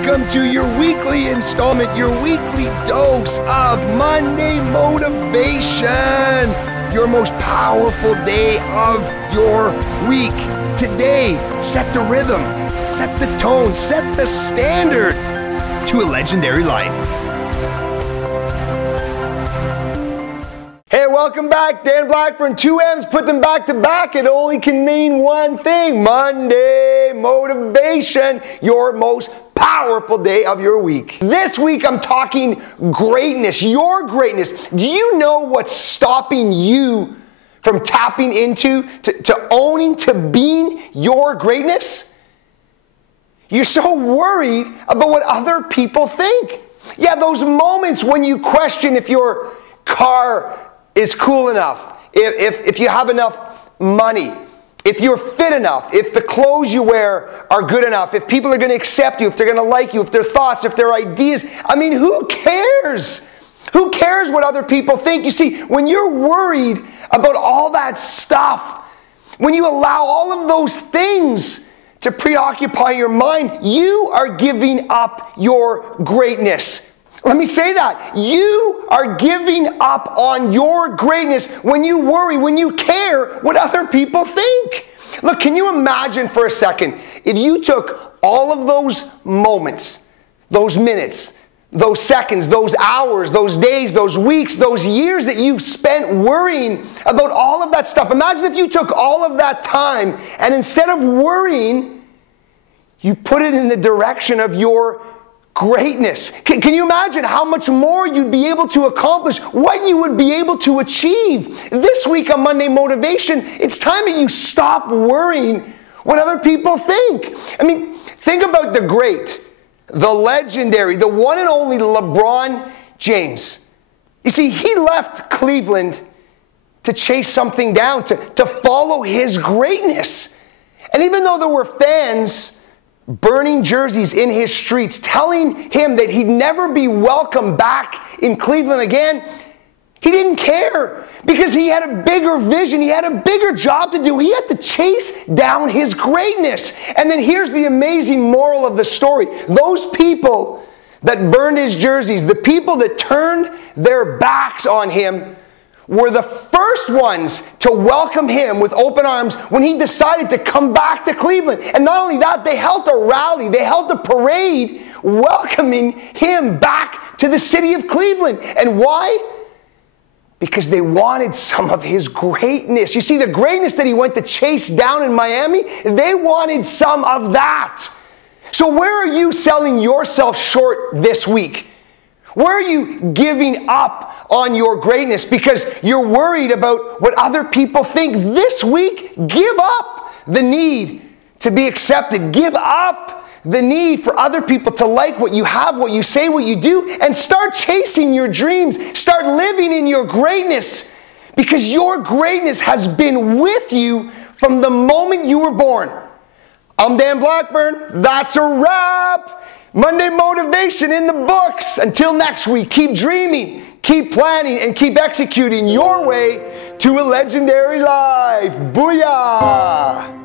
welcome to your weekly installment, your weekly dose of Monday Motivation, your most powerful day of your week. Today, set the rhythm, set the tone, set the standard to a legendary life. Hey, welcome back. Dan Blackburn, 2 M's, put them back to back. It only can mean one thing: Monday Motivation, your most powerful day of your week. This week, I'm talking greatness, your greatness. Do you know what's stopping you from tapping into, to owning, to being your greatness? You're so worried about what other people think. Yeah, those moments when you question if your car is cool enough, if you have enough money, if you're fit enough, if the clothes you wear are good enough, if people are going to accept you, if they're going to like you, if their thoughts, if their ideas. I mean, who cares? Who cares what other people think? You see, when you're worried about all that stuff, when you allow all of those things to preoccupy your mind, you are giving up your greatness. Let me say that. You are giving up on your greatness when you worry, when you care what other people think. Look, can you imagine for a second if you took all of those moments, those minutes, those seconds, those hours, those days, those weeks, those years that you've spent worrying about all of that stuff. Imagine if you took all of that time and instead of worrying, you put it in the direction of your greatness. Can you imagine how much more you'd be able to accomplish, what you would be able to achieve? This week on Monday Motivation, it's time that you stop worrying what other people think. I mean, think about the great, the legendary, the one and only LeBron James. You see, he left Cleveland to chase something down, to follow his greatness. And even though there were fans burning jerseys in his streets, telling him that he'd never be welcome back in Cleveland again, he didn't care because he had a bigger vision. He had a bigger job to do. He had to chase down his greatness. And then here's the amazing moral of the story. Those people that burned his jerseys, the people that turned their backs on him, were the first ones to welcome him with open arms when he decided to come back to Cleveland. And not only that, they held a rally, they held a parade welcoming him back to the city of Cleveland. And why? Because they wanted some of his greatness. You see, the greatness that he went to chase down in Miami, they wanted some of that. So where are you selling yourself short this week? Where are you giving up on your greatness because you're worried about what other people think? This week, give up the need to be accepted. Give up the need for other people to like what you have, what you say, what you do, and start chasing your dreams. Start living in your greatness because your greatness has been with you from the moment you were born. I'm Dan Blackburn. That's a wrap. Monday Motivation in the books. Until next week, keep dreaming, keep planning, and keep executing your way to a legendary life. Booyah!